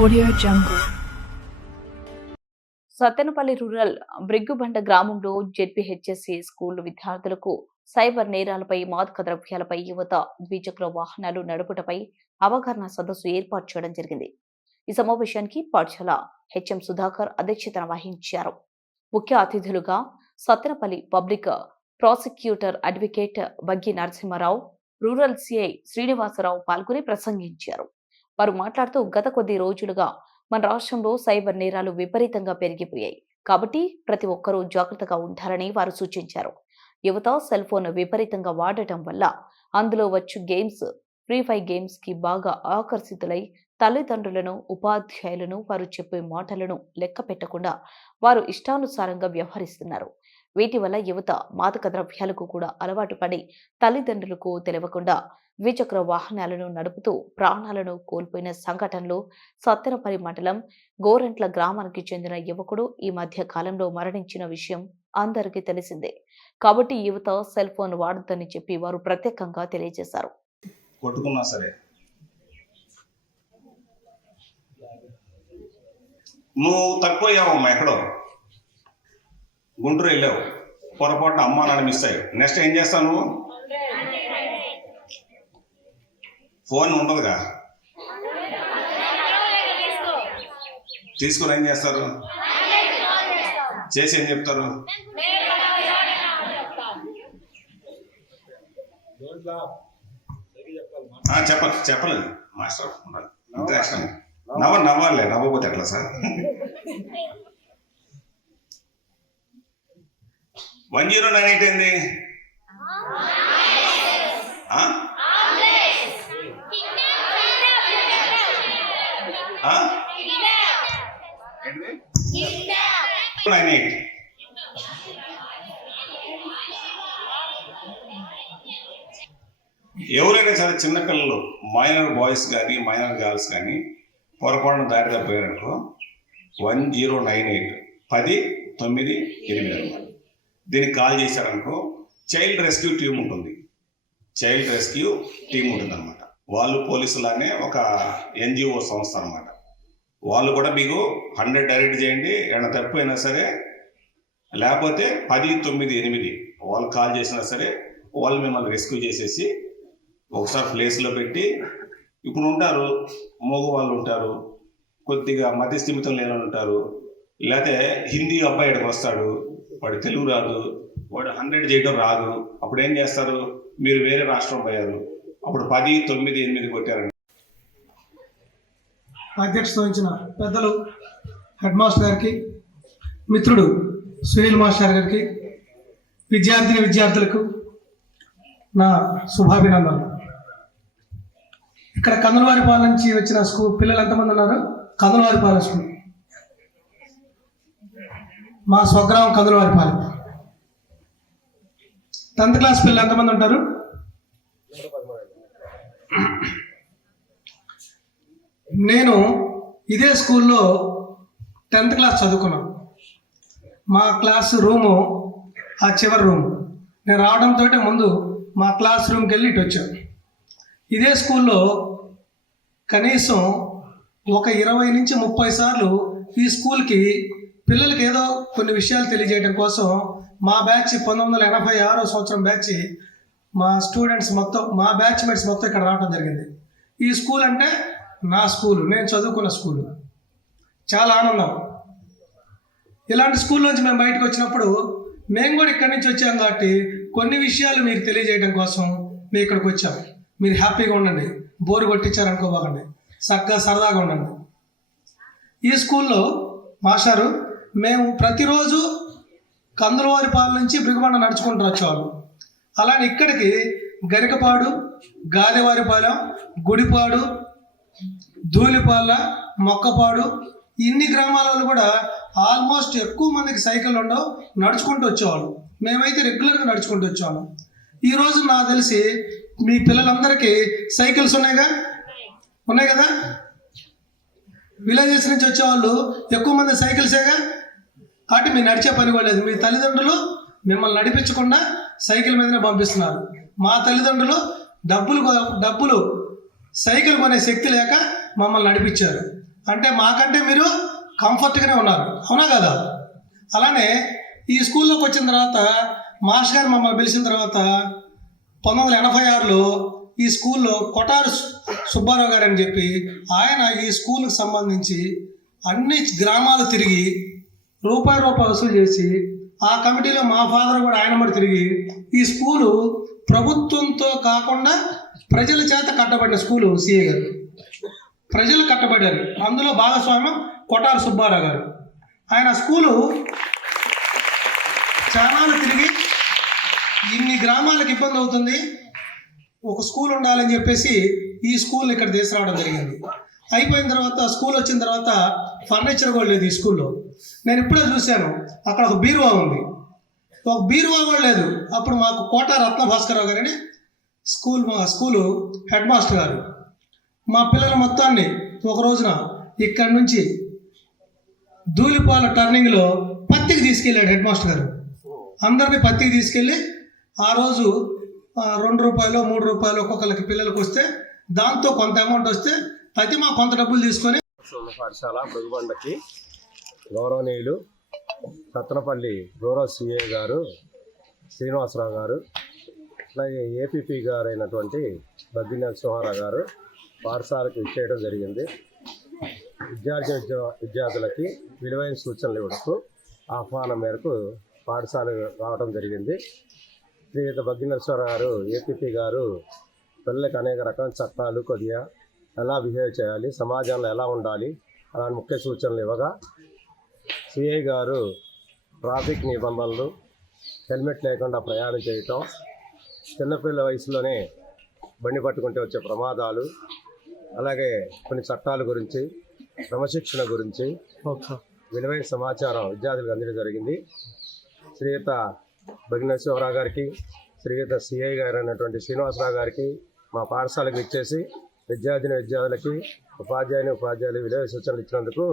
Audio Jungle. Sattenapalli rural Briggubanda గ్రామంలో ZPHSC school విద్యార్థులకు cyber నేరాలపై మాదక ద్రవ్యాలపై యువత ద్విచక్ర వాహనాలు నడుపుటపై అవగాహన సదస్సు ఏర్పాటు చేయడం జరిగింది. ఈ సమావేశానికి పాఠశాల హెచ్ఎం సుధాకర్ అధ్యక్షతన వహించారు. ముఖ్య అతిథులుగా Sattenapalli public prosecutor advocate Baggi Narasimharao rural CI Srinivasarao పాల్గొని ప్రసంగించారు. వారు మాట్లాడుతూ గత కొద్ది రోజులుగా మన రాష్ట్రంలో సైబర్ నేరాలు విపరీతంగా పెరిగిపోయాయి. కాబట్టి ప్రతి ఒక్కరూ జాగ్రత్తగా ఉండాలని వారు సూచించారు. యువత సెల్ ఫోన్ విపరీతంగా వాడటం వల్ల అందులో వచ్చు గేమ్స్ ఫ్రీ ఫైర్ గేమ్స్కి బాగా ఆకర్షితులై తల్లిదండ్రులను ఉపాధ్యాయులను వారు చెప్పే మాటలను లెక్క పెట్టకుండా వారు ఇష్టానుసారంగా వ్యవహరిస్తున్నారు. వీటి వల్ల యువత మాదక ద్రవ్యాలకు కూడా అలవాటు పడి తల్లిదండ్రులకు తెలియకుండా ద్విచక్ర వాహనాలను నడుపుతూ ప్రాణాలను కోల్పోయిన సంఘటనలు సత్తెనపల్లి మండలం గోరెంట్ల గ్రామానికి చెందిన యువకుడు ఈ మధ్య కాలంలో మరణించిన విషయం అందరికీ తెలిసిందే. కాబట్టి యువత సెల్ ఫోన్ వాడద్దని చెప్పి వారు ప్రత్యేకంగా తెలియజేశారు. కొట్టుకున్నా సరే. నువ్వు తక్కువ ఎక్కడో. గుంటూరు వెళ్ళావు. పొరపాటున అమ్మ నాన్న మిస్ అయ్యావు నెక్స్ట్ ఏం చేస్తాను ఫోన్ ఉండదుగా? తీసుకుని ఏం చేస్తారు? చేసి ఏం చెప్తారు? చెప్పాలి చెప్పలేదు మాస్టర్ ఉండాలి నవ్వాలి నవ్వాలి నవ్వకపోతే ఎట్లా sir? One zero nine eight ఏంది? నైన్ ఎయిట్ ఎవరైనా సరే చిన్నపిల్లలు మైనర్ బాయ్స్ కానీ మైనర్ గర్ల్స్ కానీ పొరపాటున దారి తప్పారనుకో వన్ జీరో నైన్ ఎయిట్ పది తొమ్మిది ఎనిమిది అనమాట. దీనికి కాల్ చేశారనుకో చైల్డ్ రెస్క్యూ టీం ఉంటుంది. చైల్డ్ రెస్క్యూ టీం ఉంటుంది అనమాట వాళ్ళు పోలీసులానే ఒక ఎన్జిఓ సంస్థ అనమాట వాళ్ళు కూడా మీకు హండ్రెడ్ డైరెక్ట్ చేయండి ఏమైనా తప్పిపోయినా సరే లేకపోతే పది తొమ్మిది ఎనిమిది వాళ్ళు కాల్ చేసినా సరే వాళ్ళు మిమ్మల్ని రెస్క్యూ చేసేసి ఒకసారి ప్లేస్లో పెట్టి ఇప్పుడు ఉంటారు మగవాళ్ళు ఉంటారు కొద్దిగా మధ్యస్థిమితం లేని ఉంటారు లేకపోతే హిందీ అబ్బాయి ఇక్కడికి వస్తాడు వాడు తెలుగు రాదు వాడు హండ్రెడ్ చేయడం రాదు. అప్పుడు ఏం చేస్తారు? మీరు వేరే రాష్ట్రం పోయారు. అప్పుడు పది తొమ్మిది ఎనిమిది కొట్టారండి. అధ్యక్షత వహించిన పెద్దలు హెడ్ మాస్టర్ గారికి మిత్రుడు సునీల్ మాస్టర్ గారికి విద్యార్థిని విద్యార్థులకు నా శుభాభినందనలు. ఇక్కడ కందులవారిపాలెం నుంచి వచ్చిన స్కూల్ పిల్లలు ఎంతమంది ఉన్నారు? కందులవారిపాలెం స్కూల్. మా స్వగ్రామం కందులవారిపాలెం టెన్త్ క్లాస్ పిల్లలు ఎంతమంది ఉంటారు? నేను ఇదే స్కూల్లో టెన్త్ క్లాస్ చదువుకున్నాను. మా క్లాస్ రూము ఆ చివరి రూమ్. నేను రావడంతో ముందు మా క్లాస్ రూమ్కి వెళ్ళి ఇటు వచ్చాను. ఇదే స్కూల్లో కనీసం ఒక ఇరవై నుంచి ముప్పై సార్లు ఈ స్కూల్కి పిల్లలకి ఏదో కొన్ని విషయాలు తెలియజేయడం కోసం మా బ్యాచ్ పంతొమ్మిది వందల ఎనభై ఆరో సంవత్సరం బ్యాచ్ మా స్టూడెంట్స్ మొత్తం మా బ్యాచ్ మేట్స్ మొత్తం ఇక్కడ రావడం జరిగింది. ఈ స్కూల్ అంటే నా స్కూలు నేను చదువుకున్న స్కూలు చాలా ఆనందం. ఇలాంటి స్కూల్ నుంచి మేము బయటకు వచ్చినప్పుడు మేము కూడా ఇక్కడి నుంచి వచ్చాం కాబట్టి కొన్ని విషయాలు మీకు తెలియజేయడం కోసం మేము ఇక్కడికి వచ్చాం. మీరు హ్యాపీగా ఉండండి. బోరు కొట్టించారనుకోబాకండి చక్కగా సరదాగా ఉండండి. ఈ స్కూల్లో మాస్టారు మేము ప్రతిరోజు కందులవారిపాలెం నుంచి బ్రిగుబండ నడుచుకుంటూ వచ్చేవాళ్ళం. అలానే ఇక్కడికి గరికపాడు గాదెవారిపాలెం గుడిపాడు ధూళిపాల మొక్కపాడు ఇన్ని గ్రామాలలో కూడా ఆల్మోస్ట్ ఎక్కువ మందికి సైకిల్ ఉండవు నడుచుకుంటూ వచ్చేవాళ్ళు. మేమైతే రెగ్యులర్గా నడుచుకుంటూ వచ్చేవాళ్ళం. ఈరోజు నాకు తెలిసి మీ పిల్లలందరికీ సైకిల్స్ ఉన్నాయిగా? ఉన్నాయి కదా? విలేజెస్ నుంచి వచ్చేవాళ్ళు ఎక్కువ మంది సైకిల్సేగా కాబట్టి మీరు నడిచే పని కూడా లేదు. మీ తల్లిదండ్రులు మిమ్మల్ని నడిపించకుండా సైకిల్ మీదనే పంపిస్తున్నారు. మా తల్లిదండ్రులు డబ్బులు డబ్బులు సైకిల్ కొనే శక్తి లేక మమ్మల్ని నడిపించారు. అంటే మాకంటే మీరు కంఫర్ట్గానే ఉన్నారు. అవునా కదా? అలానే ఈ స్కూల్లోకి వచ్చిన తర్వాత మాస్టర్ గారు మమ్మల్ని పిలిచిన తర్వాత పంతొమ్మిది వందల ఎనభై ఆరులో ఈ స్కూల్లో కొటారు సుబ్బారావు గారు అని చెప్పి ఆయన ఈ స్కూల్కి సంబంధించి అన్ని గ్రామాలు తిరిగి రూపాయి రూపాయి వసూలు చేసి ఆ కమిటీలో మా ఫాదర్ కూడా ఆయన కూడా తిరిగి ఈ స్కూలు ప్రభుత్వంతో కాకుండా ప్రజల చేత కట్టబడిన స్కూలు సిఏ గారు. ప్రజలు కట్టబడ్డారు. అందులో భాగస్వామ్యం కొటారు సుబ్బారావు గారు. ఆయన స్కూలు చాలా తిరిగి ఇన్ని గ్రామాలకు ఇబ్బంది అవుతుంది. ఒక స్కూల్ ఉండాలని చెప్పేసి ఈ స్కూల్ ఇక్కడ తీసుకురావడం జరిగింది. అయిపోయిన తర్వాత స్కూల్ వచ్చిన తర్వాత ఫర్నిచర్ కూడా లేదు ఈ స్కూల్లో. నేను ఇప్పుడే చూశాను అక్కడ ఒక బీరువా ఉంది. ఒక బీరువా కూడా లేదు. అప్పుడు మాకు కోట రత్న భాస్కరరావు గారని స్కూల్ మా స్కూలు హెడ్ మాస్టర్ గారు. మా పిల్లల మొత్తాన్ని ఒక రోజున ఇక్కడి నుంచి ధూళిపాల టర్నింగ్లో పత్తికి తీసుకెళ్ళాడు హెడ్ మాస్టర్ గారు. అందరినీ పత్తికి తీసుకెళ్ళి ఆ రోజు రెండు రూపాయలు మూడు రూపాయలు ఒక్కొక్కరికి పిల్లలకు వస్తే దాంతో కొంత అమౌంట్ వస్తే ప్రతి మా కొంత డబ్బులు తీసుకొని పాఠశాల బొగుబండకి గౌరవనీయులు సత్తనపల్లి రూరల్ సిఏ గారు శ్రీనివాసరావు గారు అలాగే ఏపీపీ గారు అయినటువంటి బద్ది నరసింహారావు గారు పాఠశాలకు ఇచ్చేయడం జరిగింది. విద్యార్థి విద్యార్థులకి విలువైన సూచనలు ఇవ్వడం ఆహ్వానం మేరకు పాఠశాల రావడం జరిగింది. శ్రీయుత నరసింహారావు గారు ఏపీపీ గారు పిల్లలకు అనేక రకాల చట్టాలు కొద్దిగా ఎలా బిహేవ్ చేయాలి సమాజంలో ఎలా ఉండాలి అలాంటి ముఖ్య సూచనలు ఇవ్వగా సిఐ గారు ట్రాఫిక్ నిబంధనలు హెల్మెట్ లేకుండా ప్రయాణం చేయటం చిన్నపిల్ల వయసులోనే బండి పట్టుకుంటే వచ్చే ప్రమాదాలు అలాగే కొన్ని చట్టాల గురించి క్రమశిక్షణ గురించి విలువైన సమాచారం విద్యార్థులకు అందడం జరిగింది. శ్రీయుత భగ్నేశ్వరరావు గారికి శ్రీయుత సిఐ గారు అయినటువంటి శ్రీనివాసరావు గారికి మా పాఠశాలకు ఇచ్చేసి విద్యార్థిని విద్యార్థులకి ఉపాధ్యాయుని ఉపాధ్యాయులు విలువ సూచనలు ఇచ్చినందుకు